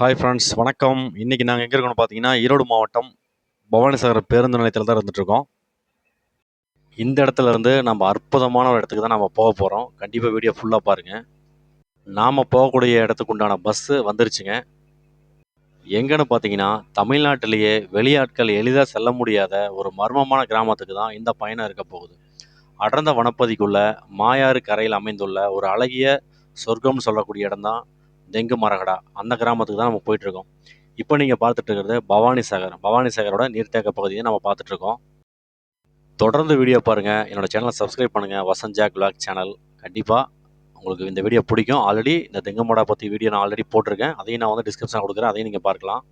Hi friends, வணக்கம். இன்றைக்கி நாங்கள் எங்கே இருக்கோம்னு பார்த்தீங்கன்னா, ஈரோடு மாவட்டம் பவானிசாகர் பேருந்து நிலையத்தில் தான் இருந்துகிட்ருக்கோம். இந்த இடத்துல இருந்து நம்ம அற்புதமான ஒரு இடத்துக்கு தான் நம்ம போக போகிறோம். கண்டிப்பாக வீடியோ ஃபுல்லாக பாருங்கள். நாம் போகக்கூடிய இடத்துக்கு உண்டான பஸ்ஸு வந்துருச்சுங்க. எங்கன்னு பார்த்தீங்கன்னா, தமிழ்நாட்டிலேயே வெளியாட்கள் எளிதாக செல்ல முடியாத ஒரு மர்மமான கிராமத்துக்கு தான் இந்த பயணம் இருக்க போகுது. அடர்ந்த வனப்பகுதிக்குள்ள மாயாறு கரையில் அமைந்துள்ள ஒரு அழகிய சொர்க்கம்னு சொல்லக்கூடிய இடம் தான் தெங்கு மரகடா. அந்த கிராமத்துக்கு தான் நம்ம போயிட்டுருக்கோம். இப்போ நீங்கள் பார்த்துட்டு இருக்கிறது பவானிசாகரோட நீர்த்தேக்க பகுதியை நம்ம பார்த்துட்ருக்கோம். தொடர்ந்து வீடியோ பாருங்கள். என்னோடய சேனலை சப்ஸ்கிரைப் பண்ணுங்கள், வசந்த் ஜாக் விலாக் சேனல். கண்டிப்பாக உங்களுக்கு இந்த வீடியோ பிடிக்கும். ஆல்ரெடி இந்த தெங்குமடா பற்றி வீடியோ நான் ஆல்ரெடி போட்டிருக்கேன். அதையும் நான் வந்து டிஸ்கிரிப்ஷன் கொடுக்குறேன், அதையும் நீங்கள் பார்க்கலாம்.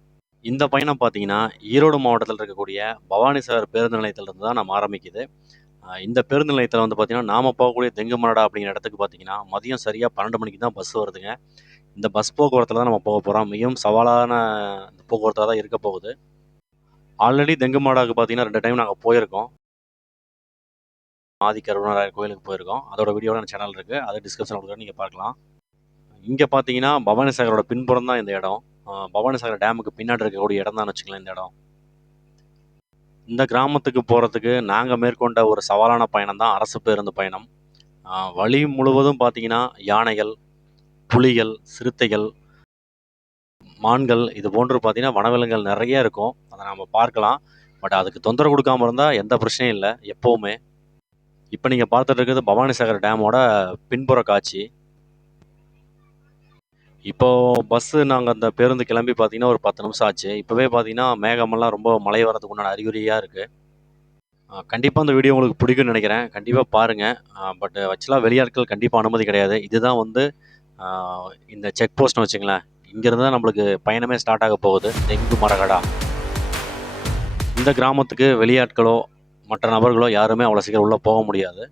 இந்த பயணம் பார்த்தீங்கன்னா, ஈரோடு மாவட்டத்தில் இருக்கக்கூடிய பவானிசாகர் பேருந்து நிலையத்திலிருந்து தான் நம்ம ஆரம்பிக்குது. இந்த பேருந்து நிலையத்தில் வந்து பார்த்திங்கன்னா, நாம் போகக்கூடிய தெங்குமரடா அப்படிங்கிற இடத்துக்கு பார்த்திங்கன்னா, மதியம் சரியாக 12 மணிக்கு தான் பஸ் வருதுங்க. இந்த பஸ் போக்குவரத்தில் தான் நம்ம போக போகிறோம். மிகவும் சவாலான போக்குவரத்தாக தான் இருக்க போகுது. ஆல்ரெடி தெங்குமரடாவுக்கு பார்த்திங்கன்னா 2 டைம் நாங்கள் போயிருக்கோம். ஆதிகருணராயர் கோயிலுக்கு போயிருக்கோம். அதோட வீடியோவில் நம்ம சேனல் இருக்குது, அதை டிஸ்கிரிப்ஷன் கொடுக்குறேன், நீங்கள் பார்க்கலாம். இங்கே பார்த்தீங்கன்னா பவானிசாகரோட பின்புறம் தான் இந்த இடம். பவானிசாகர் டேமுக்கு பின்னாடி இருக்கக்கூடிய இடம் தான் வச்சுக்கலாம் இந்த இடம். இந்த கிராமத்துக்கு போகிறதுக்கு நாங்கள் மேற்கொண்ட ஒரு சவாலான பயணம் தான் அரசு பேருந்து பயணம். வழி முழுவதும் பார்த்தீங்கன்னா யானைகள், புலிகள், சிறுத்தைகள், மான்கள், இது போன்று பார்த்தீங்கன்னா வனவிலங்குகள் நிறைய இருக்கும். அதை நம்ம பார்க்கலாம். பட் அதுக்கு தொந்தரவு கொடுக்காமல் இருந்தால் எந்த பிரச்சனையும் இல்லை எப்போவுமே. இப்போ நீங்கள் பார்த்துட்டு இருக்கிறது பவானிசாகர் டேமோட பின்புற காட்சி. இப்போது பஸ்ஸு நாங்கள் அந்த பேருந்து கிளம்பி பார்த்தீங்கன்னா ஒரு 10 நிமிஷம் ஆச்சு. இப்போவே பார்த்தீங்கன்னா மேகமெல்லாம் ரொம்ப மழை வரதுக்கு உண்டான அறிகுறியாக இருக்குது. கண்டிப்பாக அந்த வீடியோ உங்களுக்கு பிடிக்கும்னு நினைக்கிறேன். கண்டிப்பாக பாருங்கள். பட் ஆக்சுவலாக வெளியாட்கள் கண்டிப்பாக அனுமதி கிடையாது. இதுதான் வந்து இந்த செக் போஸ்ட்னு வச்சுங்களேன். இங்கேருந்து தான் நம்மளுக்கு பயணமே ஸ்டார்ட் ஆக போகுது. தெங்கு மரகடா. இந்த கிராமத்துக்கு வெளியாட்களோ மற்ற நபர்களோ யாருமே அவ்வளோ சீக்கிரம் உள்ளே போக முடியாது.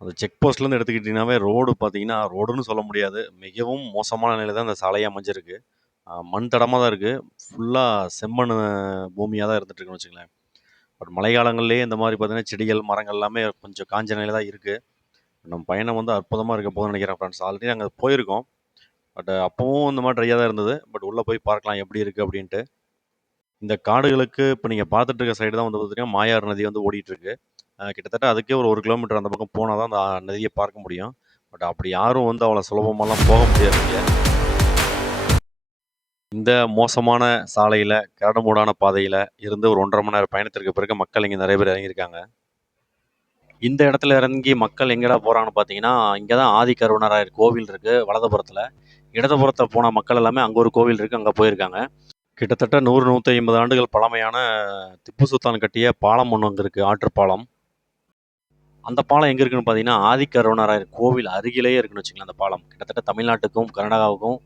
அந்த செக் போஸ்ட்லேருந்து எடுத்துக்கிட்டிங்கனாவே ரோடு பார்த்தீங்கன்னா, ரோடுன்னு சொல்ல முடியாது. மிகவும் மோசமான நிலையில் தான் இந்த சாலையே அமைஞ்சிருக்கு. மண் தடமாக தான் இருக்குது. ஃபுல்லாக செம்மண் பூமியாக தான் இருந்துகிட்ருக்குன்னு வச்சுங்களேன். பட் மழை காலங்கள்லேயே இந்த மாதிரி பார்த்தீங்கன்னா செடிகள், மரங்கள் எல்லாமே கொஞ்சம் காஞ்ச நிலையில் தான் இருக்குது. நம்ம பயணம் வந்து அற்புதமாக இருக்க போகுதுன்னு நினைக்கிறேன் ஃப்ரெண்ட்ஸ். ஆல்ரெடி நாங்கள் போயிருக்கோம். பட் அப்போவும் இந்த மாதிரி ட்ரையாக தான் இருந்தது. பட் உள்ளே போய் பார்க்கலாம் எப்படி இருக்குது அப்படின்ட்டு. இந்த காடுகளுக்கு இப்போ நீங்கள் பார்த்துட்டு இருக்க சைடு தான் வந்து பார்த்தீங்கன்னா மாயாறு நதி வந்து ஓடிட்டுருக்கு. கிட்டத்தட்ட அதுக்கே ஒரு 1 கிலோமீட்டர் அந்த பக்கம் போனால் தான் அந்த நதியை பார்க்க முடியும். பட் அப்படி யாரும் வந்து அவ்வளோ சுலபமாலாம் போக முடியாதுங்க. இந்த மோசமான சாலையில், கரடுமுரடான பாதையில் இருந்து ஒரு 1.5 மணி நேரம் பயணத்திற்கு பிறகு மக்கள் இங்கே நிறைய பேர் இறங்கியிருக்காங்க. இந்த இடத்துல இறங்கி மக்கள் எங்கடா போகிறாங்கன்னு பார்த்தீங்கன்னா, இங்கே தான் ஆதிகருணராயர் கோவில் இருக்குது வலதுபுறத்தில். இடதுபுறத்தில் போன மக்கள் எல்லாமே அங்கே ஒரு கோவில் இருக்குது, அங்கே போயிருக்காங்க. கிட்டத்தட்ட 100, 150 ஆண்டுகள் பழமையான திப்பு சுல்தான் கட்டிய பாலம் ஒன்று அங்கே இருக்குது, ஆற்றுப்பாலம். அந்த பாலம் எங்கே இருக்குன்னு பார்த்தீங்கன்னா, ஆதிகருணராயர் கோவில் அருகிலேயே இருக்குன்னு வச்சுக்கலாம் அந்த பாலம். கிட்டத்தட்ட தமிழ்நாட்டுக்கும் கர்நாடகாவுக்கும்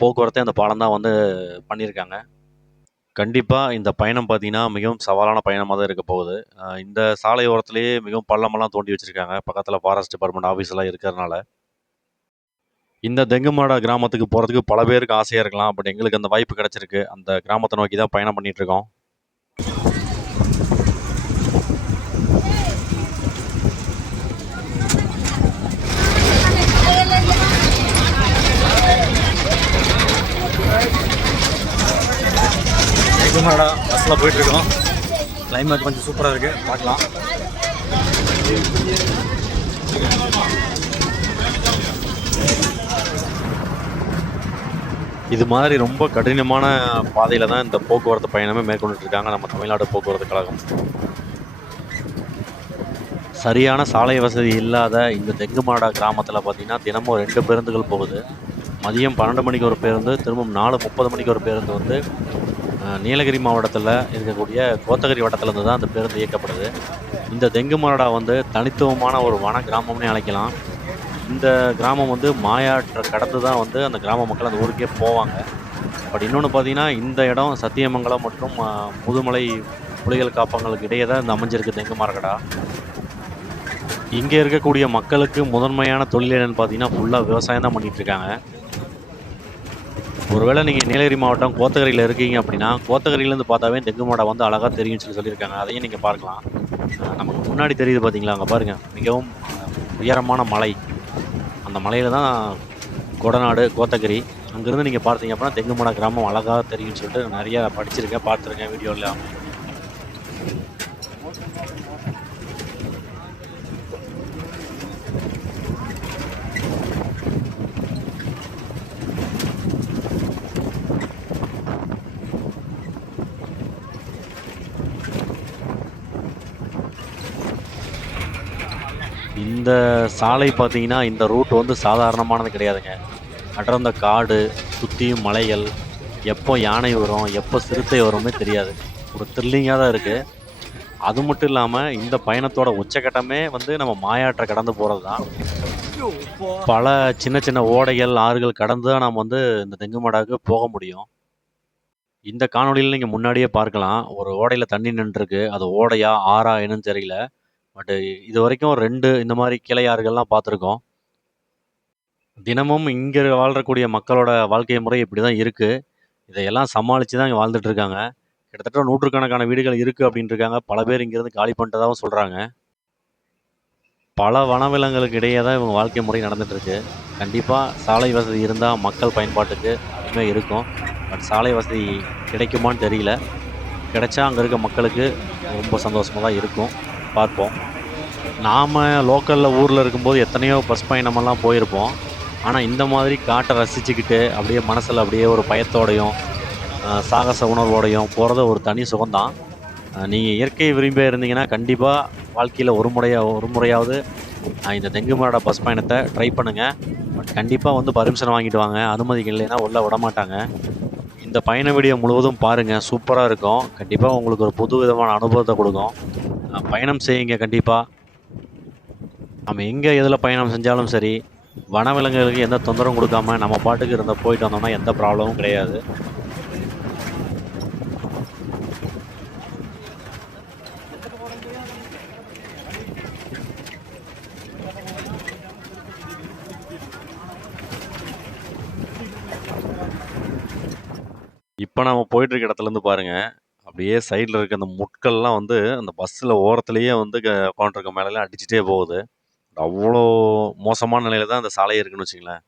போக்குவரத்தை அந்த பாலம் தான் வந்து பண்ணியிருக்காங்க. கண்டிப்பாக இந்த பயணம் பார்த்தீங்கன்னா, மிகவும் சவாலான பயணமாக தான் இருக்க போகுது. இந்த சாலை ஓரத்திலேயே மிகவும் பள்ளமெல்லாம் தோண்டி வச்சுருக்காங்க. பக்கத்தில் ஃபாரஸ்ட் டிபார்ட்மெண்ட் ஆஃபீஸ்லாம் இருக்கிறதுனால. இந்த தெங்குமாடா கிராமத்துக்கு போகிறதுக்கு பல பேருக்கு ஆசையாக இருக்கலாம். பட் எங்களுக்கு அந்த வாய்ப்பு கிடச்சிருக்கு. அந்த கிராமத்தை நோக்கி தான் பயணம் பண்ணிகிட்ருக்கோம். தெங்குமாடா பஸ்ஸில் போயிட்டுருக்கோம். கிளைமேட் கொஞ்சம் சூப்பராக இருக்குது, பார்க்கலாம். இது மாதிரி ரொம்ப கடினமான பாதையில் தான் இந்த போக்குவரத்து பயணமே மேற்கொண்டுட்ருக்காங்க நம்ம தமிழ்நாடு போக்குவரத்து கழகம். சரியான சாலை வசதி இல்லாத இந்த தெங்குமாடா கிராமத்தில் பார்த்திங்கன்னா தினமும் 2 பேருந்துகள் போகுது. மதியம் 12 மணிக்கு ஒரு பேருந்து, திரும்பவும் 4:30 மணிக்கு ஒரு பேருந்து வந்து நீலகிரி மாவட்டத்தில் இருக்கக்கூடிய கோத்தகிரி வட்டத்திலேருந்து தான் அந்த பேருந்து இயக்கப்படுது. இந்த தெங்குமரடா வந்து தனித்துவமான ஒரு வன கிராமம்னே அழைக்கலாம். இந்த கிராமம் வந்து மாயாற்றை கடந்து தான் வந்து அந்த கிராம மக்கள் அந்த ஊருக்கே போவாங்க. பட் இன்னொன்று பார்த்தீங்கன்னா, இந்த இடம் சத்தியமங்கலம் மற்றும் முதுமலை புலிகள் காப்பகங்களுக்கு இடையே தான் இந்த அமைஞ்சிருக்கு தெங்குமரகடா. இங்கே இருக்கக்கூடிய மக்களுக்கு முதன்மையான தொழில் என்னன்னு பார்த்தீங்கன்னா, ஃபுல்லாக விவசாயம் தான் பண்ணிகிட்ருக்காங்க. ஒருவேளை நீங்கள் நீலகிரி மாவட்டம் கோத்தகிரியில் இருக்கீங்க அப்படின்னா கோத்தகிரியிலேருந்து பார்த்தாவே தெங்கு மடம் வந்து அழகாக தெரியும்னு சொல்லியிருக்காங்க. அதையும் நீங்கள் பார்க்கலாம். நமக்கு முன்னாடி தெரியுது பார்த்தீங்களா, அங்கே பாருங்கள், மிகவும் உயரமான மலை. அந்த மலையில் தான் கொடநாடு, கோத்தகிரி. அங்கேருந்து நீங்கள் பார்த்தீங்க அப்படின்னா தெங்குமடம் கிராமம் அழகாக தெரியும்னு சொல்லிட்டு நிறையா படிச்சிருக்கேன், பார்த்துருக்கேன் வீடியோவில். இந்த சாலை பார்த்தீங்கன்னா இந்த ரூட் வந்து சாதாரணமானது கிடையாதுங்க. அடர்ந்த காடு, சுற்றியும் மலைகள், எப்போ யானை வரும், எப்போ சிறுத்தை வரும்னே தெரியாது. ஒரு த்ரில்லிங்காக தான் இருக்குது. அது மட்டும் இல்லாமல் இந்த பயணத்தோட உச்சக்கட்டமே வந்து நம்ம மாயாற்றை கடந்து போகிறது தான். பல சின்ன சின்ன ஓடைகள், ஆறுகள் கடந்து தான் நம்ம வந்து இந்த தெங்குமடாவுக்கு போக முடியும். இந்த காணொளியில் நீங்கள் முன்னாடியே பார்க்கலாம், ஒரு ஓடையில் தண்ணி நின்றுருக்கு. அது ஓடையா ஆறா என்னன்னு தெரியல. பட் இது வரைக்கும் 2 இந்த மாதிரி கிளை ஆறுகள்லாம் பார்த்துருக்கோம். தினமும் இங்கே வாழ்றக்கூடிய மக்களோட வாழ்க்கை முறை இப்படி தான் இருக்குது. இதையெல்லாம் சமாளித்து தான் இங்கே வாழ்ந்துட்டு இருக்காங்க. கிட்டத்தட்ட 100கணக்கான வீடுகள் இருக்குது அப்படின்னு இருக்காங்க. பல பேர் இங்கேருந்து காலி பண்ணிட்டதாகவும் சொல்கிறாங்க. பல வனவிலங்குகளுக்கு இடையே தான் இவங்க வாழ்க்கை முறை நடந்துகிட்ருக்கு. கண்டிப்பாக சாலை வசதி இருந்தால் மக்கள் பயன்பாட்டுக்கு அதுவுமே இருக்கும். பட் சாலை வசதி கிடைக்குமான்னு தெரியல. கிடைச்சா அங்கே இருக்க மக்களுக்கு ரொம்ப சந்தோஷமாக தான் இருக்கும். பார்ப்போம். நாம் லோக்கலில் ஊரில் இருக்கும்போது எத்தனையோ பஸ் பயணமெல்லாம் போயிருப்போம். ஆனால் இந்த மாதிரி காட்டை ரசிச்சுக்கிட்டு அப்படியே மனசில் அப்படியே ஒரு பயத்தோடையும் சாகச உணர்வோடையும் போகிறது ஒரு தனி சுகம்தான். நீங்கள் இயற்கையை விரும்பி இருந்தீங்கன்னா கண்டிப்பாக வாழ்க்கையில் ஒரு முறையாவது இந்த தெங்குமட பஸ் பயணத்தை ட்ரை பண்ணுங்கள். பட் கண்டிப்பாக வந்து பர்மிஷன் வாங்கிட்டு வாங்க. அனுமதி இல்லைன்னா உள்ளே விட மாட்டாங்க. இந்த பயண வீடியோ முழுவதும் பாருங்கள், சூப்பராக இருக்கும். கண்டிப்பாக உங்களுக்கு ஒரு புது விதமான அனுபவத்தை கொடுக்கும். பயணம் செய்யுங்க. கண்டிப்பாக நம்ம எங்கே எதில் பயணம் செஞ்சாலும் சரி, வனவிலங்குகளுக்கு எந்த தொந்தரவும் கொடுக்காம நம்ம பாட்டுக்கு போயிட்டு வந்தோம்னா எந்த ப்ராப்ளமும் கிடையாது. இப்போ நம்ம போயிட்டுருக்க இடத்துலேருந்து பாருங்கள், அப்படியே சைடில் இருக்க அந்த முட்கள்லாம் வந்து அந்த பஸ்ஸில் ஓரத்துலேயே வந்து உட்காந்துருக்க மேலெல்லாம் அடிச்சுட்டே போகுது. அவ்வளோ மோசமான நிலையில தான் அந்த சாலை இருக்குன்னு வச்சுங்களேன்.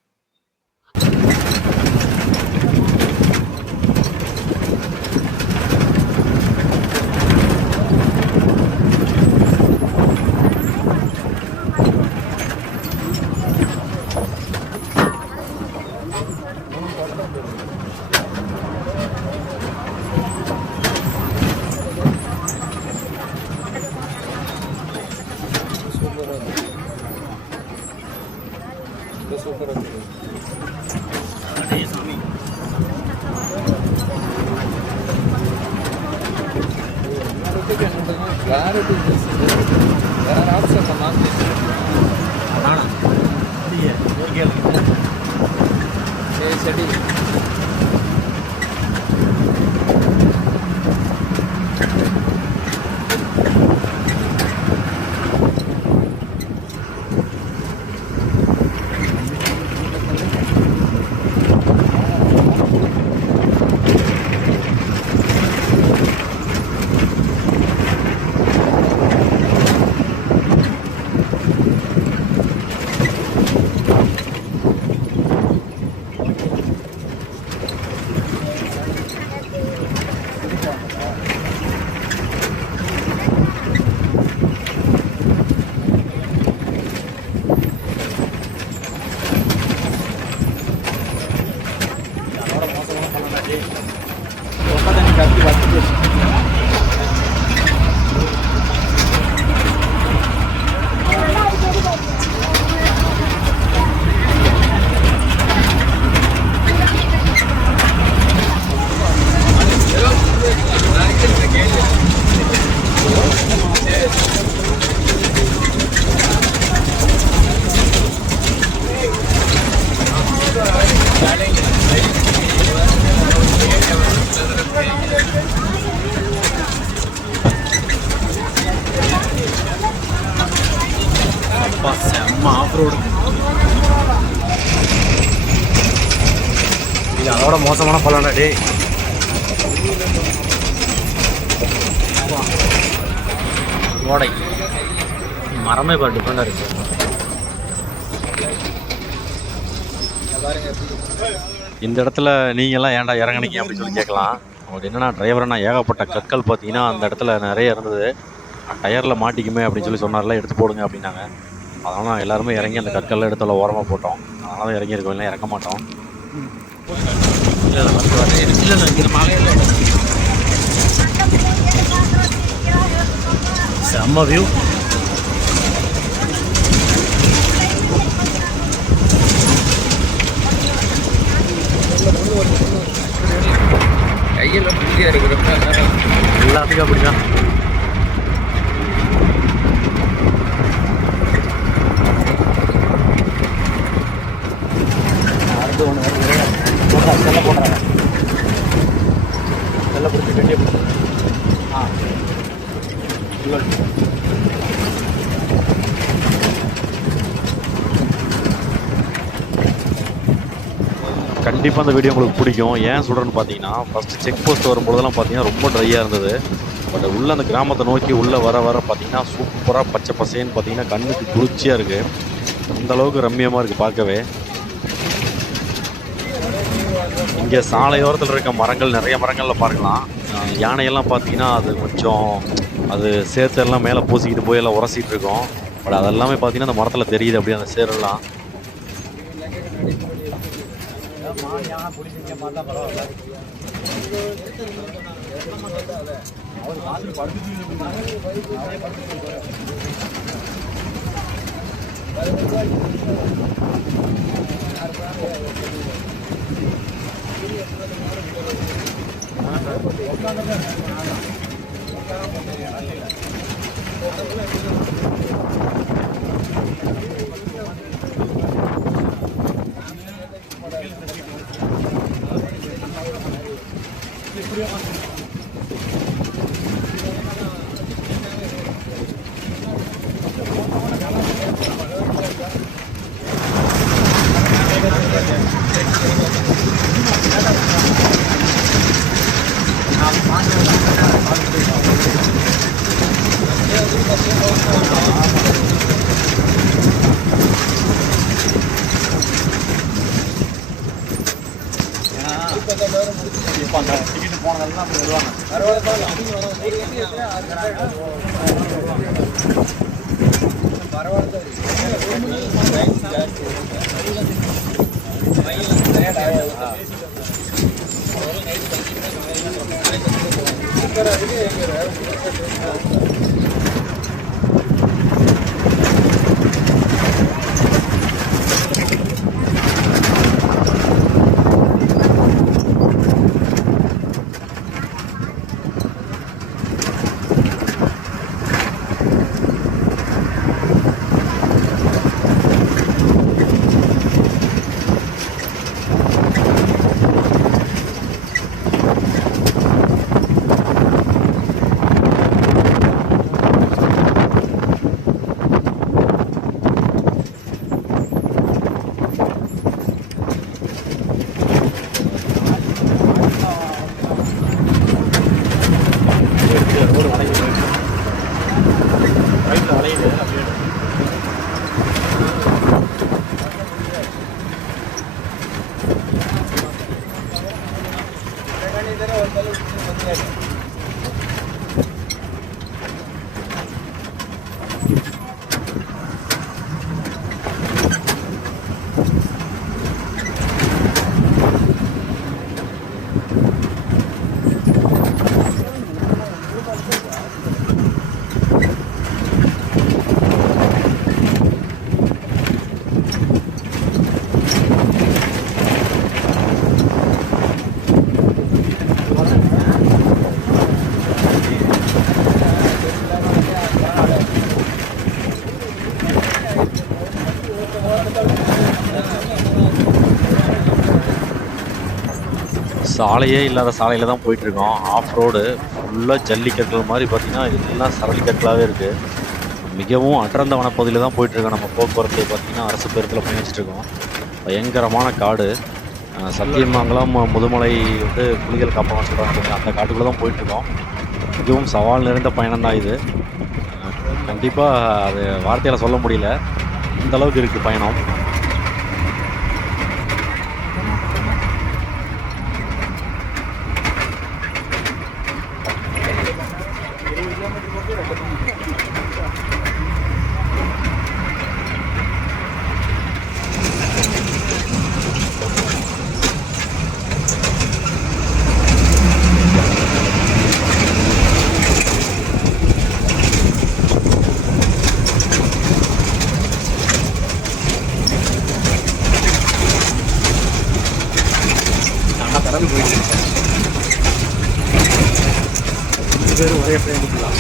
செம்ம ஆஃப் ரோடு. இது அதோட மோசமான பழம்டா டே. ஓடை மரமே இப்போ டிஃப்ரெண்டாக இருக்குது. இந்த இடத்துல நீங்கள்லாம் ஏன்டா இறங்குனீங்க அப்படின்னு சொல்லி கேட்கலாம். அவங்களுக்கு என்னென்னா டிரைவர்னா ஏகப்பட்ட கற்கள் பார்த்தீங்கன்னா அந்த இடத்துல நிறைய இருந்தது. டயரில் மாட்டிக்குமே அப்படின்னு சொல்லி சொன்னார்ல, எடுத்து போடுங்க அப்படின்னாங்க. அதனால் எல்லாருமே இறங்கி அந்த கற்கள்லாம் எடுத்தால ஓரமாக போட்டோம். அதனால தான் இறங்கியிருக்கோம், இல்லை இறங்க மாட்டோம். செம்ம வியூ. எல்லாத்துக்கும் அப்படிதான். அடுத்து ஒன்று செல்ல போடுறாங்க. செல்ல பிடிச்சி கண்டியை பிடிச்சி கண்டிப்பாக அந்த வீடியோ உங்களுக்கு பிடிக்கும். ஏன் சொல்கிறேன்னு பார்த்தீங்கன்னா, ஃபஸ்ட்டு செக் போஸ்ட் வரும்பொழுதெல்லாம் பார்த்தீங்கன்னா ரொம்ப ட்ரையாக இருந்தது. பட் உள்ளே அந்த கிராமத்தை நோக்கி உள்ளே வர வர பார்த்தீங்கன்னா சூப்பராக பச்சை பசேன்னு பார்த்தீங்கன்னா கண்ணுக்கு குளிர்ச்சியாக இருக்குது. அந்தளவுக்கு ரம்மியமாக இருக்குது பார்க்கவே. இங்கே சாலையோரத்தில் இருக்க மரங்கள் நிறைய மரங்களில் பார்க்கலாம். யானையெல்லாம் பார்த்தீங்கன்னா அது சேத்தெல்லாம் மேலே பூசிக்கிட்டு போய் எல்லாம் உரசிட்டு இருக்கோம். பட் அதெல்லாமே பார்த்தீங்கன்னா அந்த மரத்தில் தெரியுது அப்படியே அந்த சேரெல்லாம். இப்போ அந்த டிக்கெட்டு போனதெல்லாம் வருவாங்க. சாலையே இல்லாத சாலையில் தான் போயிட்டுருக்கோம். ஆஃப் ரோடு ஃபுல்லாக ஜல்லிக்கற்கள் மாதிரி பார்த்திங்கன்னா இதெல்லாம் சரளிக்கற்களாகவே இருக்குது. மிகவும் அடர்ந்த வனப்பகுதியில் தான் போயிட்டுருக்கோம். நம்ம போக்குவரத்து பார்த்திங்கன்னா அரசு பேருந்தில் பயணிச்சிட்ருக்கோம். பயங்கரமான காடு. சத்தியமங்கலம் முதுமலை வந்து புலிகள் காப்பகம் சொல்கிறாங்க, அந்த காட்டுக்குள்ளே தான் போயிட்டுருக்கோம். மிகவும் சவால் நிறைந்த பயணம் தான் இது. கண்டிப்பாக அது வார்த்தையால் சொல்ல முடியல, இந்த அளவுக்கு இருக்குது பயணம். பேர் ஒரே ஃப்ரெண்டுக்கலாம்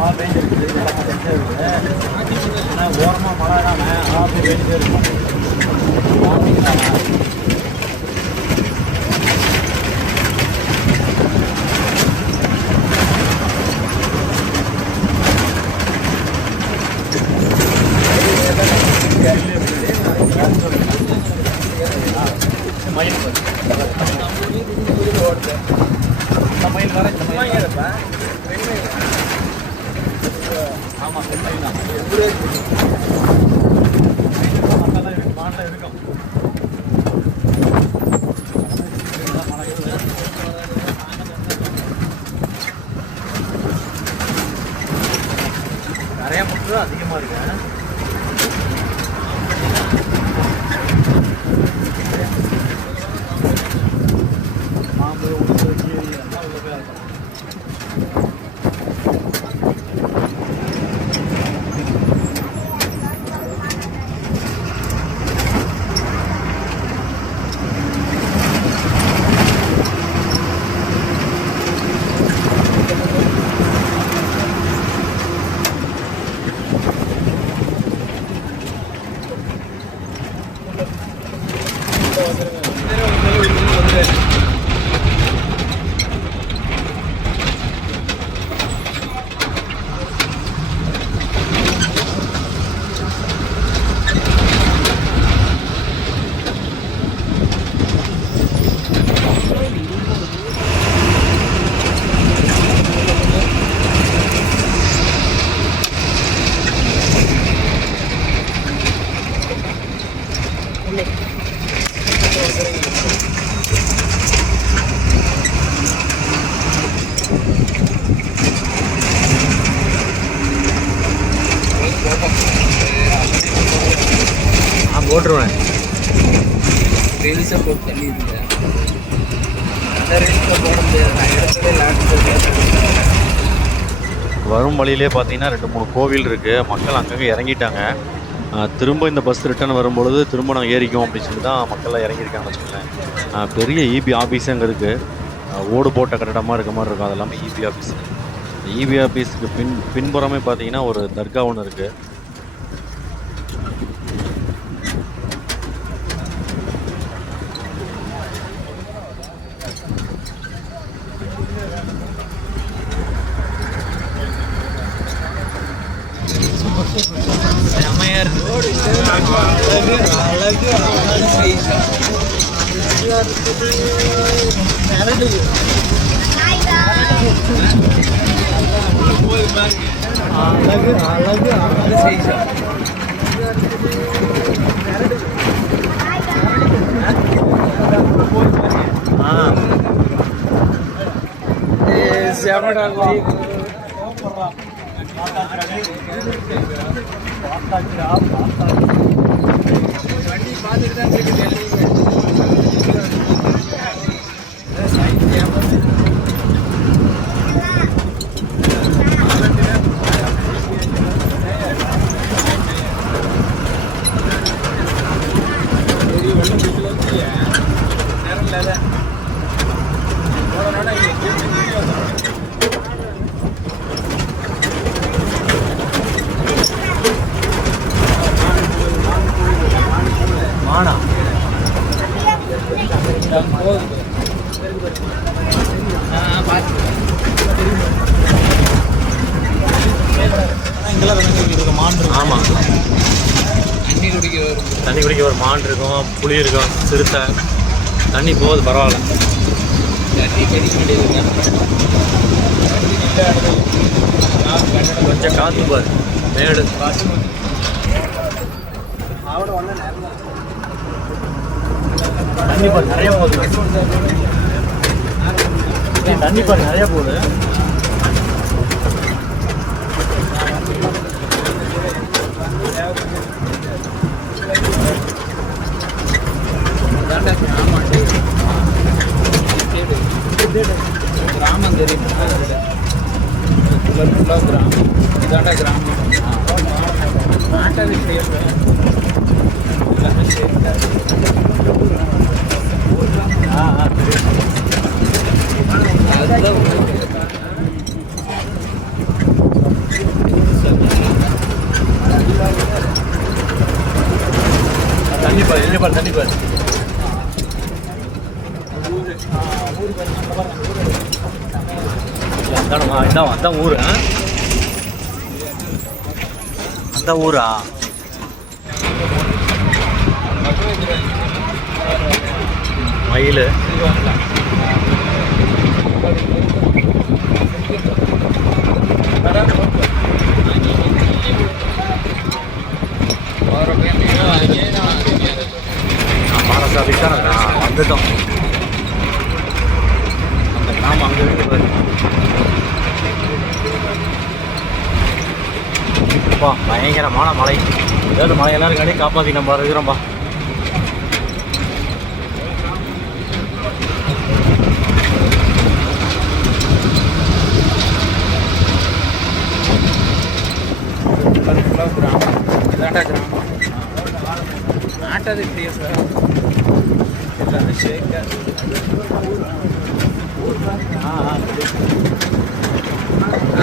மழை பெஞ்சிருக்குது, ஓரமாக மழை தான் அதாவது பெஞ்சே இருக்கும். மயில் மயில் வர ஆமாம், மக்கள்லாம் இருக்கு, மாட்டில் இருக்கும். நிறைய மக்கள் அதிகமாக இருக்கு. மாம்பு உளுந்து கீரை எல்லாம் உள்ள போய் இருக்கும். போட்டுருவேன். ரீல்ஸை போட்டு தள்ளி இருக்கேன். ரீல்ஸில் போட முடியாது. வரும் வழியிலே பார்த்தீங்கன்னா 2-3 கோவில் இருக்குது. மக்கள் அங்கங்கே இறங்கிட்டாங்க. திரும்ப இந்த பஸ் ரிட்டர்ன் வரும்பொழுது திரும்ப நாங்கள் ஏறிக்கும் அப்படின்னு சொல்லி தான் மக்கள்லாம் இறங்கியிருக்காங்கன்னு வச்சுக்கோங்களேன். பெரிய இபி ஆஃபீஸ் அங்கே இருக்குது. ஓடு போட்ட கட்டடமாக இருக்க மாதிரி இருக்கும். அது எல்லாமே இபி ஆஃபீஸ். இபி ஆஃபீஸுக்கு பின்புறமே பார்த்தீங்கன்னா ஒரு தர்கா ஒன்று இருக்குது. மானா ஆமாம், தண்ணி குடிக்க ஒரு மான் இருக்கும், புளி இருக்கும், சிறுத்தை. தண்ணி போகுது, பரவாயில்ல. கொஞ்சம் காற்று பாரு, மேடு. தண்ணி பாரு நிறைய போகுது, தண்ணி பாரு நிறைய போகுது. கிராமம் தெரியும், கிராமம் இதாண்டா கிராமம். நாட்டாது தண்ணி பாரு, எங்கே பாரு தண்ணி பாரு. அதான் ஊரு, அந்த ஊரா? மயில் மாரசாபிக்கு தான் வந்துட்டோம். அந்த கிராமம் அங்கே இருக்கு பாரு. அப்பா பயங்கரமான மழை. ஏதாவது மழை எல்லாருக்காண்டி காப்பாற்றி நம்ம இருக்கிறோம்ப்பா. கிராமம் இதாண்டா கிராமம். நாட்டாது இப்படியே சார் எல்லாமே ஷேக்கா.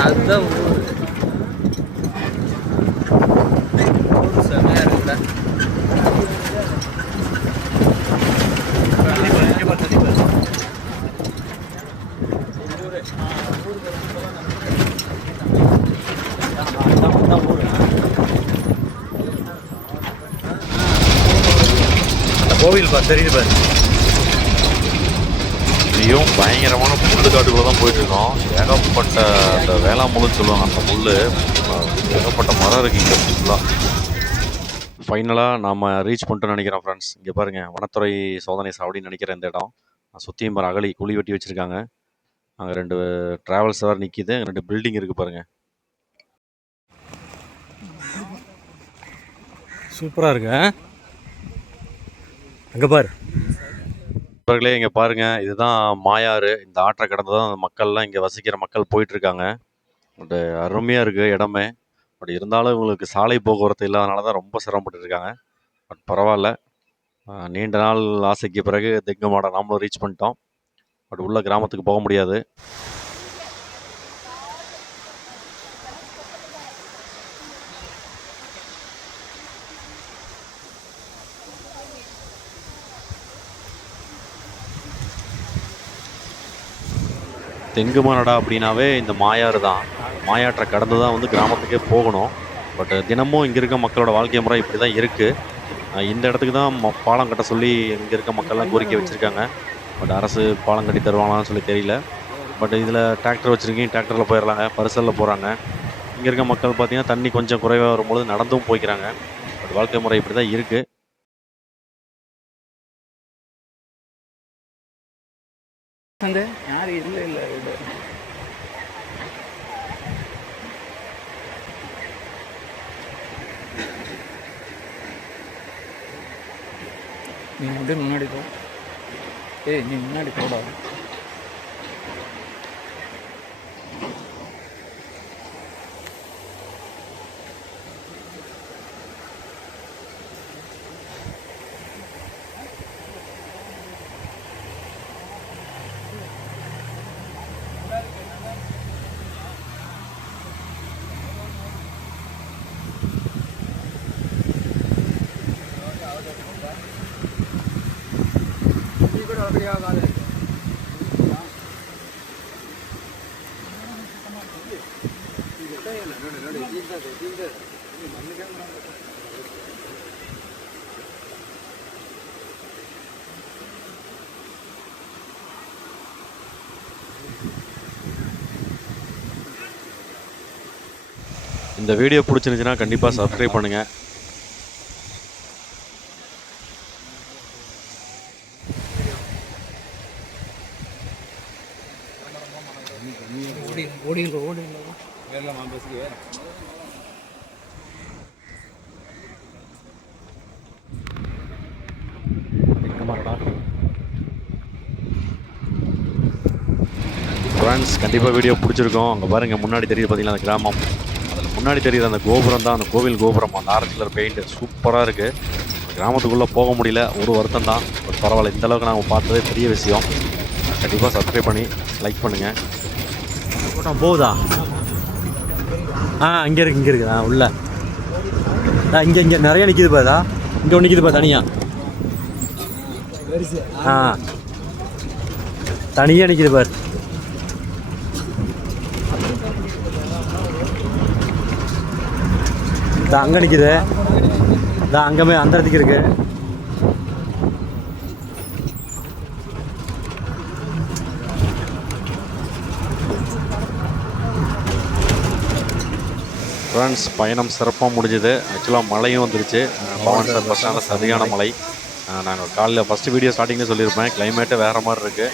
அதுதான் ஊர். செமையா இருக்குல்ல. கோவில் பாரு, தெரியுது பாரு. இதையும் பயங்கரமான முள்ளு காட்டுக்குள்ள தான் போயிட்டு இருக்கோம். ஏகப்பட்ட அந்த வேளாமுள்ளுன்னு சொல்லுவாங்க, அந்த முள். ஏகப்பட்ட மரம் இருக்கு இங்கே ஃபுல்லாக. ஃபைனலாக நாம் ரீச் பண்ணிட்டோன்னு நினைக்கிறேன் ஃப்ரெண்ட்ஸ். இங்கே பாருங்கள், வனத்துறை சோதனை சாவடின்னு நினைக்கிறேன் இந்த இடம். சுற்றியும் பாரு, அகழி குழி வெட்டி வச்சுருக்காங்க. அங்கே 2 ட்ராவல்ஸ் வேறு நிற்கிது, 2 பில்டிங் இருக்குது பாருங்கள். சூப்பராக இருக்கு. அங்கே பாரு நண்பர்களே, இங்கே பாருங்கள், இதுதான் மாயாறு. இந்த ஆற்றை கடந்து தான் அந்த மக்கள்லாம், இங்கே வசிக்கிற மக்கள் போயிட்டுருக்காங்க. பட் அருமையாக இருக்குது இடமே. பட் இருந்தாலும் இவங்களுக்கு சாலை போக்குவரத்து இல்லாதனால தான் ரொம்ப சிரமப்பட்டு இருக்காங்க. பட் பரவாயில்ல, நீண்ட நாள் ஆசைக்கு பிறகு திங்கமாட நாமளும் ரீச் பண்ணிட்டோம். பட் உள்ள கிராமத்துக்கு போக முடியாது. தெங்குமானடா அப்படின்னாவே இந்த மாயாறு தான். மாயாற்றை கடந்து தான் வந்து கிராமத்துக்கே போகணும். பட் தினமும் இங்கே இருக்க மக்களோட வாழ்க்கை முறை இப்படி தான் இருக்குது. இந்த இடத்துக்கு தான் பாலம் கட்ட சொல்லி இங்கே இருக்க மக்கள்லாம் கோரிக்கை வச்சுருக்காங்க. பட் அரசு பாலம் கட்டி தருவாங்களான்னு சொல்லி தெரியல. பட் இதில் டிராக்டர் வச்சுருக்கீங்க, டிராக்டரில் போயிடலாங்க, பரிசலில் போகிறாங்க. இங்கே இருக்க மக்கள் பார்த்திங்கன்னா தண்ணி கொஞ்சம் குறைவாக வரும்பொழுது நடந்தும் போய்க்கிறாங்க. பட் வாழ்க்கை முறை இப்படி தான் இருக்குது. யாரும் இல்லை இல்லை நீ அப்படியே முன்னாடி போ. நீ முன்னாடி போடா. இந்த வீடியோ பிடிச்சிருந்துச்சுன்னா கண்டிப்பாக சப்ஸ்கிரைப் பண்ணுங்கள். ஃப்ரெண்ட்ஸ், கண்டிப்பாக வீடியோ பிடிச்சிருக்கோம். அங்கே பாருங்கள், முன்னாடி தெரியுது பார்த்தீங்களா அந்த கிராமம். அதில் முன்னாடி தெரியுது அந்த கோபுரம் தான், அந்த கோவில் கோபுரம். அந்த ஆரஞ்சு கலர் பெயிண்ட் சூப்பராக இருக்குது. கிராமத்துக்குள்ளே போக முடியல, ஒரு வருத்தம் தான். பட் பரவாயில்ல, இந்த அளவுக்கு நாங்கள் பார்த்ததே பெரிய விஷயம். கண்டிப்பாக சப்ஸ்கிரைப் பண்ணி லைக் பண்ணுங்கள். போகுதா? இங்கே இருக்குது உள்ள. இங்கே நிறைய நிற்கிது பாதா. இங்கே ஒன்று நிற்கிது பா தனியாக. தனியாக நிற்கிது பார். அங்கே நிற்கிது. அங்கே அந்த இடத்துக்கு இருக்கு. ஃப்ரெண்ட்ஸ், பயணம் சிறப்பாக முடிஞ்சுது. ஆக்சுவலாக மழையும் வந்துருச்சு. பவானி சாகர் பஸ் ஸ்டாண்டில் சரியான மழை. நாங்கள் காலையில் ஃபஸ்ட்டு வீடியோ ஸ்டார்டிங்கில் சொல்லியிருப்பேன், கிளைமேட்டு வேறு மாதிரி இருக்குது,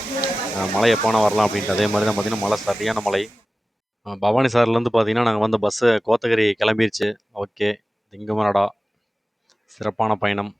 மழை எப்போனா வரலாம் அப்படின்ட்டு. அதே மாதிரி தான் பார்த்திங்கன்னா மழை சரியான மழை. பவானி சாகர்லேருந்து பார்த்திங்கன்னா நாங்கள் வந்த பஸ்ஸு கோத்தகிரி கிளம்பிடுச்சு. ஓகே, திங்கமரடா சிறப்பான பயணம்.